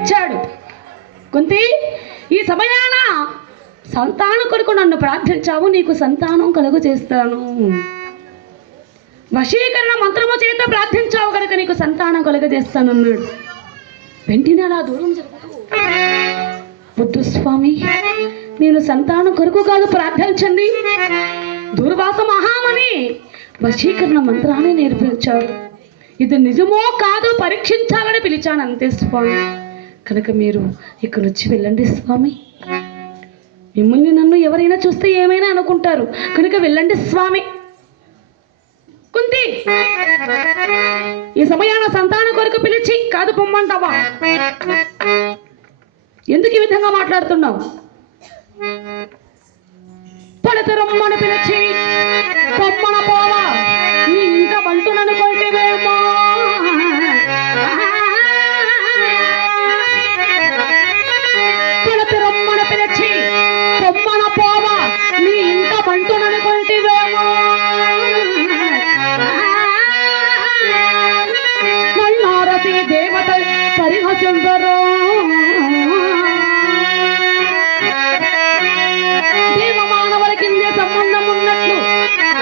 వచ్చాడు. కుంతి, ఈ సమయాన సంతానం కొరకు నన్ను ప్రార్థించావు, నీకు సంతానం కలుగు చేస్తాను. వశీకరణ మంత్రము చేత ప్రార్థించావు కనుక నీకు సంతానం కలుగజేస్తానన్నాడు. వెంటనే అలా దూరం జరుగుతూ, వద్దు స్వామి, నేను సంతానం కొరకు కాదు ప్రార్థించండి, దుర్వాస మహామని వశీకరణ మంత్రాన్ని నేర్పించాడు. ఇది నిజమో కాదో పరీక్షించాలని పిలిచాను అంతే స్వామి. కనుక మీరు ఇక్కడ వచ్చి వెళ్ళండి స్వామి. మిమ్మల్ని నన్ను ఎవరైనా చూస్తే ఏమైనా అనుకుంటారు కనుక వెళ్ళండి స్వామి. కుంతి, ఈ సమయాన సంతానం కొరకు పిలిచి కాదు పొమ్మంటావా? ఎందుకు ఈ విధంగా మాట్లాడుతున్నావు? పడతరమ్మను పిలిచి పొమ్మన పోవా, నీ ఇంట బంటుననుకుంటేవేమో. పడతరమ్మను పిలిచి పొమ్మన పోవా, నీ ఇంట బంటుననుకుంటేవేమో. నన్నారసి దేవత పరిహసించరు, సంబంధం ఉన్నట్లు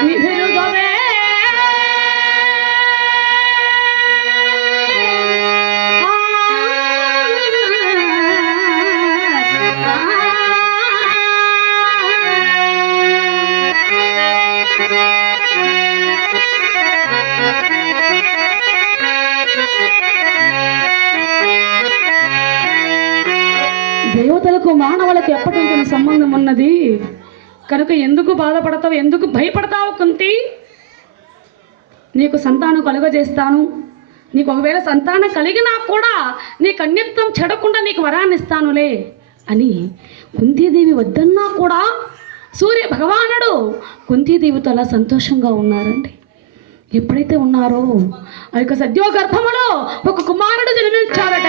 నిధులుగవే. దేవతలకు మానవులకు ఎప్పటి నుంచి సంబంధం ఉన్నది కనుక ఎందుకు బాధపడతావు, ఎందుకు భయపడతావు కుంతి? నీకు సంతానం కలుగజేస్తాను. నీకు ఒకవేళ సంతానం కలిగినా కూడా నీ కన్యత్వం చెడకుండా నీకు వరాన్ని ఇస్తానులే అని కుంతీదేవి వద్దన్నా కూడా సూర్య భగవానుడు కుంతీదేవితో అలా సంతోషంగా ఉన్నారండి. ఎప్పుడైతే ఉన్నారో ఆ యొక్క సద్యోగర్భములో ఒక కుమారుడు జన్మించాడట.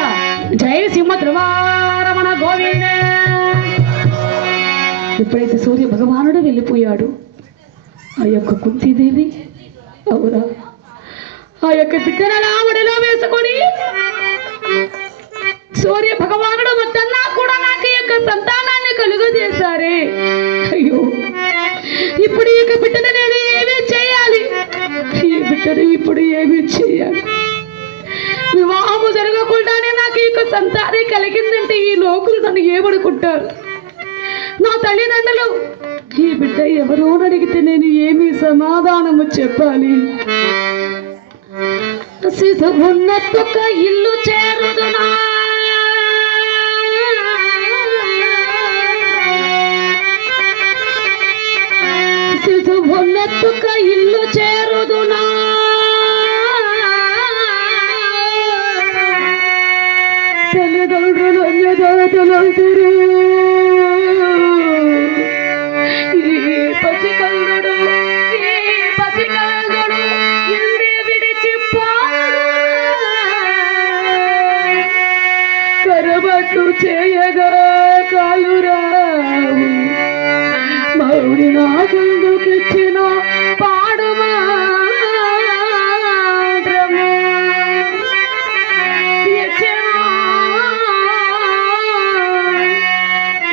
జయ సింహ ధ్రువారమణ గోవింద. ఎప్పుడైతే సూర్య భగవానుడు వెళ్ళిపోయాడు, ఆ యొక్క కుంతీదేవి అవురా ఆ యొక్క దిగ్గరలాముడిలో వేసుకొని సూర్య భగవానుడు వద్దన్నా కూడా నాకు ఈ యొక్క సంతానాన్ని కలుగజేశారే. అయ్యో, ఇప్పుడు ఈ యొక్క బిడ్డను నేను ఏమీ చేయాలి? ఈ బిడ్డను ఇప్పుడు ఏమీ చేయాలి? వివాహము జరగకుండానే నాకు ఈ యొక్క సంతానం కలిగిందంటే ఈ లోకులు నన్ను ఏమనుకుంటారు? నా తల్లిదండ్రులు ఈ బిడ్డ ఎవరో అడిగితే నేను ఏమి సమాధానము చెప్పాలి? శిశువున్నొక్క ఇల్లు చేరుదునా, శిశువున్నొక్క ఇల్లు చేరుదునా, తల్లిదండ్రులు అన్యదాతలందరూ చేయగా కాలురావు మౌడి నాకెందుకిచ్చిన పాడుమా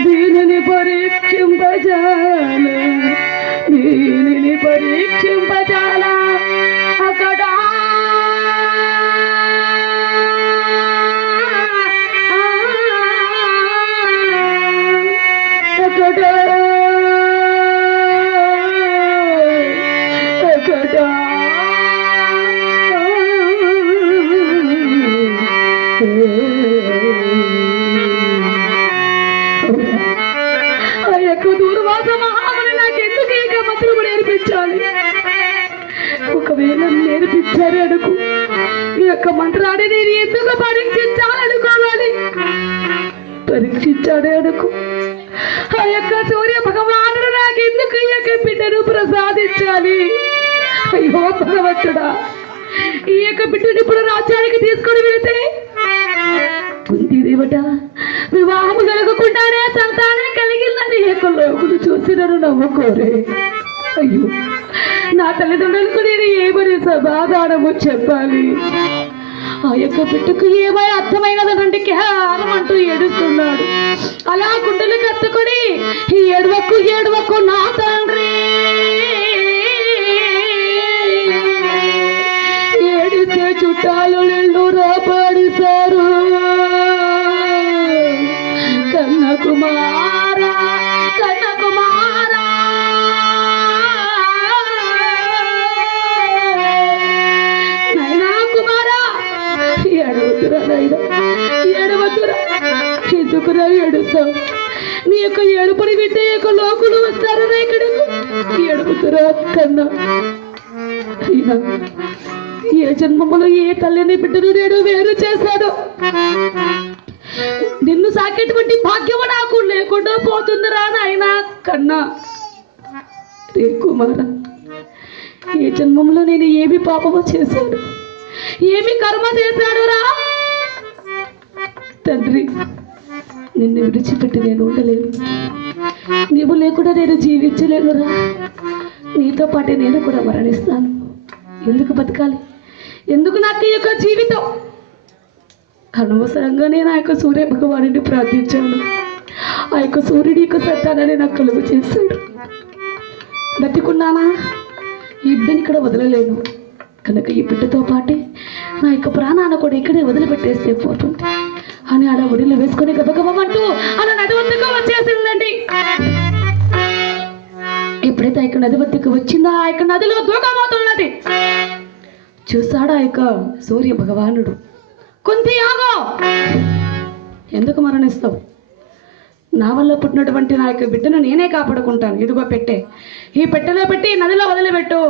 దీనిని పరీక్షింపజాల, దీనిని పరీక్షింపజాల. అక్కడ ఆ యొక్క దుర్వాస మహాముని నాకెందుకు ఇక మంత్రము నేర్పించాలి? ఒకవేళ నేర్పించాలి అనుకు ఈ యొక్క మంత్రాన్ని నేను ఎందుకు పరీక్షించాలనుకోవాలి? పరీక్షించాడే అనుకు ఆ యొక్క సూర్య భగవానుడు నాకెందుకు ఈ యొక్క బిడ్డను ప్రసాదించాలి? అయ్యో భగవంతుడా, ఈ యొక్క బిడ్డను ఇప్పుడు రాజ్యానికి తీసుకొని వెళితే కుంతీదేవట వివాహం కలగకుండానే సంతానం కలిగిందని యొక్క లోకులు చూసి నన్ను నవ్వుకోరే. అయ్యో, నా తల్లిదండ్రులకు నేను ఏమని సమాధానము చెప్పాలి? ఆ యొక్క బిడ్డకు ఏమై అర్థమైనదంటే కేవలం ఏడవకు ఏడవకు నా తండ్రి, ఏడిస్తే చుట్టాలు నిన్ను రాపాడిస్తారు. కన్నకుమారా కన్నకుమారా, నైనా కుమారా ఏడవద్దురా, నైనా ఏడవద్దురా. ఎందుకురా ఏడుస్తావు? నీ యొక్క ఏడుపుని వింటే యొక్క లోకులు వస్తారా ఇక్కడకు? ఏడుపుతురా కన్నా. అయినా ఏ జన్మములో ఏ తల్లిని బిడ్డను నేను వేరు చేశాడు. నిన్ను సాకేటువంటి భాగ్యము నాకు లేకుండా పోతుందిరా నాయనా కన్నా. రే కుమార, ఏ జన్మంలో నేను ఏమి పాపము చేశాను, ఏమి కర్మ చేశాడు రా తండ్రి. నిన్ను విడిచిపెట్టి నేను ఉండలేను, నీవు లేకుండా నేను జీవించలేనురా. నీతో పాటే నేను కూడా మరణిస్తాను. ఎందుకు బతకాలి? ఎందుకు నాకు ఈ యొక్క జీవితం? అనవసరంగా నేను ఆ యొక్క సూర్య భగవానుడిని ప్రార్థించాను. ఆ యొక్క సూర్యుడి యొక్క సంతానాన్ని నాకు కలుగు చేశాడు. బతికున్నానా? ఈ బిడ్డని ఇక్కడ వదలలేను కనుక ఈ బిడ్డతో పాటే నా యొక్క ప్రాణాన్ని కూడా ఇక్కడే వదిలిపెట్టేస్తే పోతుంది అని అలా ఒడిలో వేసుకొని గబగబమంటూ అలా నది వద్దకు వచ్చేసిందండి. ఎప్పుడైతే ఆ యొక్క నది వద్దకు వచ్చిందో ఆ యొక్క నదిలో దూకబోతున్నది. చూశాడు ఆ యొక్క సూర్య భగవానుడు. కుంతి ఆగో, ఎందుకు మరణిస్తావు? నా వల్ల పుట్టినటువంటి నా యొక్క బిడ్డను నేనే కాపాడుకుంటాను. ఇదిగో పెట్టే, ఈ పెట్టెలో పెట్టి నదిలో వదిలిపెట్టు.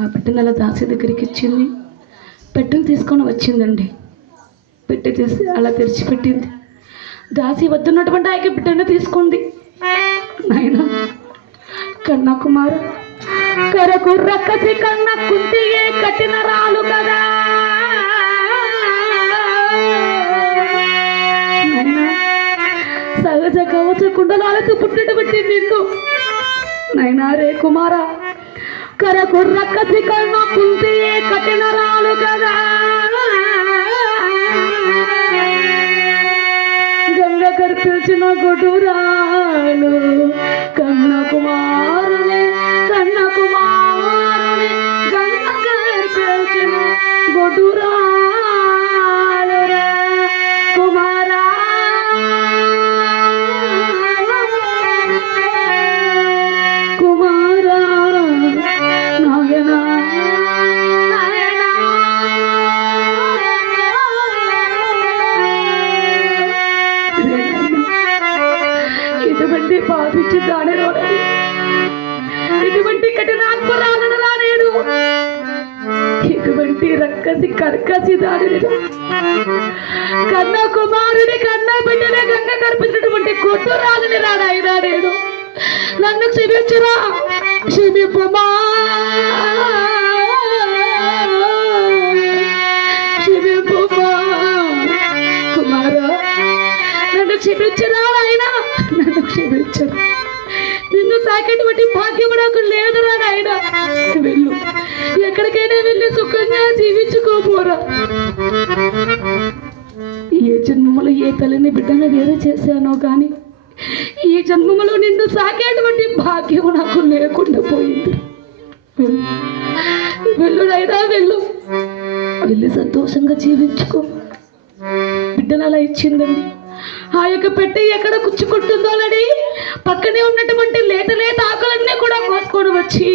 ఆ బిడ్డను అలా దాసి దగ్గరికి ఇచ్చింది. పెట్టెను తీసుకొని వచ్చిందండి. పెట్టె తీసి అలా తెరిచిపెట్టింది. దాసి వద్దున్నటువంటి ఆ యొక్క బిడ్డను తీసుకుంది. నాయనా కన్నకుమార, కరకు రక్కసి కన్న కుంతియే కట్టిన రాలు కదా. సహజ కవచ కుండలాలతో పుట్టినటువంటి నిన్ను నైనా రే కుమార, కరకు రక్కసి కన్న కుంతియే కట్టిన రాలు కదా. గంగ కర్పించిన గొడురాలు కన్నకుమారుని, కన్నకుమారుని గంగ కర్పించిన గొడురాలు కుమారా. కుమారా నాయనా నాయనా, ఇటువంటి పాపించి దానిలో ఇటువంటి కఠినాత్మరాలను రానేడు, ఇటువంటి రక్కసి కర్కసి దానిని కన్న కుమారుడి కన్న బిడ్డనే గంగ కర్పించినటువంటి కొట్టురాలని రాడాయినా నేను. నన్ను క్షమించురా, క్షమింపుమా, క్షమింపుమా కుమారా, నన్ను క్షమించరా నాయనా, నన్ను క్షమించరా. నిన్ను సాకేటువంటి భాగ్యం నాకు లేదురా నాయనా. వెళ్ళు, ఎక్కడికైనా వెళ్ళి సుఖంగా జీవించుకోపోరా. ఏ జన్మములో ఏ తల్లిని బిడ్డను వేరే చేశానో కానీ ఈ జన్మములో నిన్ను సాకేటువంటి భాగ్యం నాకు లేకుండా పోయింది. వెళ్ళు నాయనా, వెళ్ళు, వెళ్ళి సంతోషంగా జీవించుకో. బిడ్డను అలా ఇచ్చిందండి. ఆ యొక్క పెట్టె ఎక్కడ కుచ్చుకుంటుందోనని పక్కనే ఉన్నటువంటి లేత లేత ఆకులన్నీ కూడా కోసుకొని వచ్చి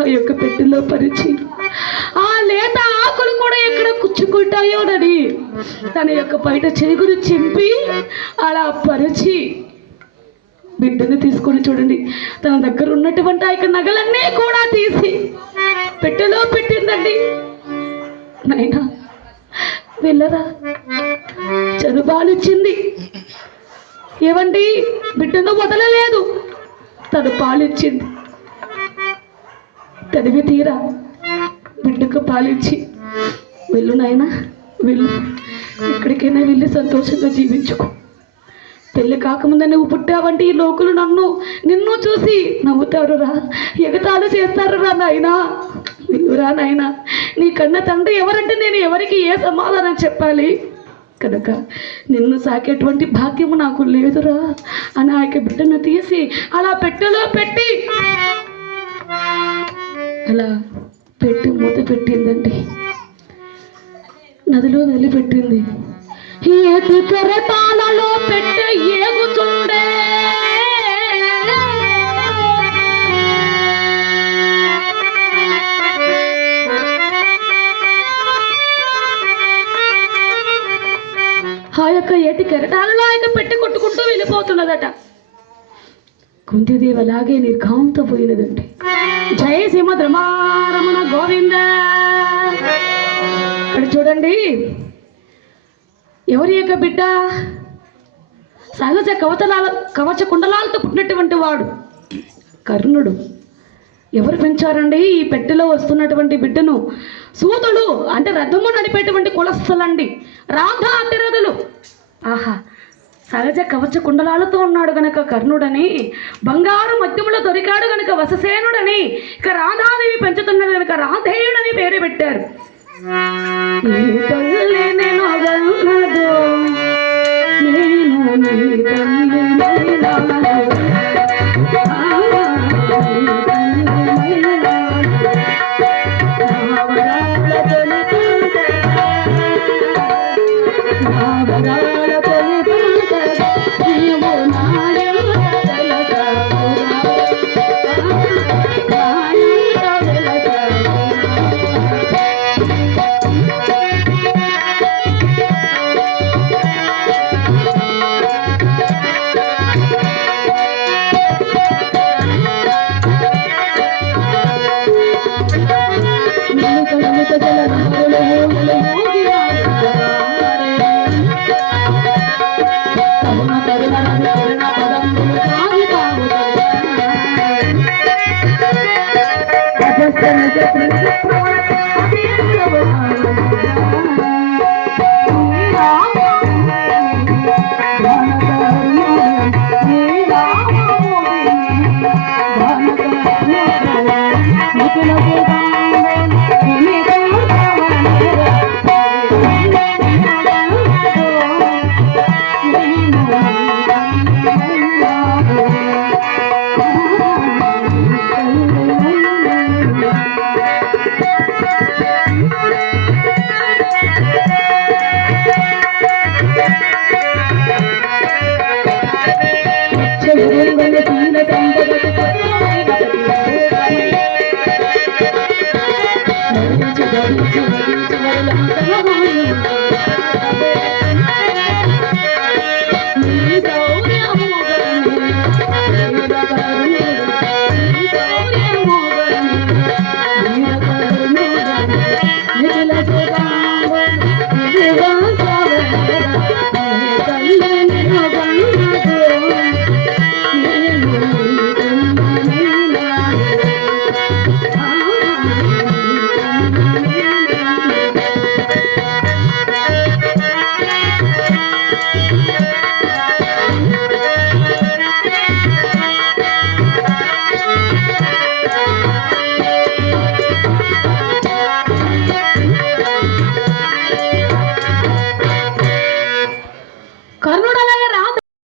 ఆ యొక్క పెట్టెలో పరిచి, ఆ లేత ఆకులు కూడా ఎక్కడ కుచ్చుకుంటాయోనని తన యొక్క బయట చెరుగును చింపి అలా పరిచి బిడ్డను తీసుకొని చూడండి తన దగ్గర ఉన్నటువంటి ఆ యొక్క నగలన్నీ కూడా తీసి పెట్టెలో పెట్టిందండి. నాయనా వెళ్ళరా, చదుపాలిచ్చింది. ఏవండి, బిడ్డను వదలలేదు, తను పాలిచ్చింది. తడివి తీరా బిడ్డకు పాలిచ్చి, వెళ్ళు నాయనా వెళ్ళు, ఎక్కడికైనా వెళ్ళి సంతోషంగా జీవించుకో. పెళ్ళి కాకముందే నువ్వు పుట్టావంటే ఈ లోకులు నిన్ను చూసి నవ్వుతారు రా, ఎగతాళి చేస్తారు రా నాయనా. వెళ్ళురా నాయనా, నీ కన్న తండ్రి ఎవరంటే నేను ఎవరికి ఏ సమాధానం చెప్పాలి? కనుక నిన్ను సాకేటువంటి భాగ్యము నాకు లేదురా అని ఆ యొక్క బిడ్డను తీసి అలా పెట్టెలో పెట్టి అలా పెట్టి మూత పెట్టిందండి. నదిలో వదిలిపెట్టింది. ఏటి కెరటాలలో పెట్టె ఏగుతుండే, ఆ యొక్క ఏటి కెరటాలలో ఆ యొక్క పెట్టె కొట్టుకుంటూ వెళ్ళిపోతున్నదట. కుంతిదేవి అలాగే నిర్ఘాంతో పోయినదండి. జయ శ్రీమద్ రమారమణ గోవింద. ఇక్కడ చూడండి, ఎవరి యొక్క బిడ్డ? సహజ కవచ కుండలాలతో పుట్టినటువంటి వాడు కర్ణుడు. ఎవరు పెంచారండి ఈ పెట్టెలో వస్తున్నటువంటి బిడ్డను? సూతుడు అంటే రథము నడిపేటువంటి కులస్థలండి, రాధా అతిరథులు. ఆహా, సహజ కవచ కుండలాలతో ఉన్నాడు గనక కర్ణుడని, బంగారు మద్యములో దొరికాడు గనక వససేనుడని, ఇక రాధాదేవి పెంచుతున్నది గనక రాధేయుడని పేరు పెట్టారు. నేను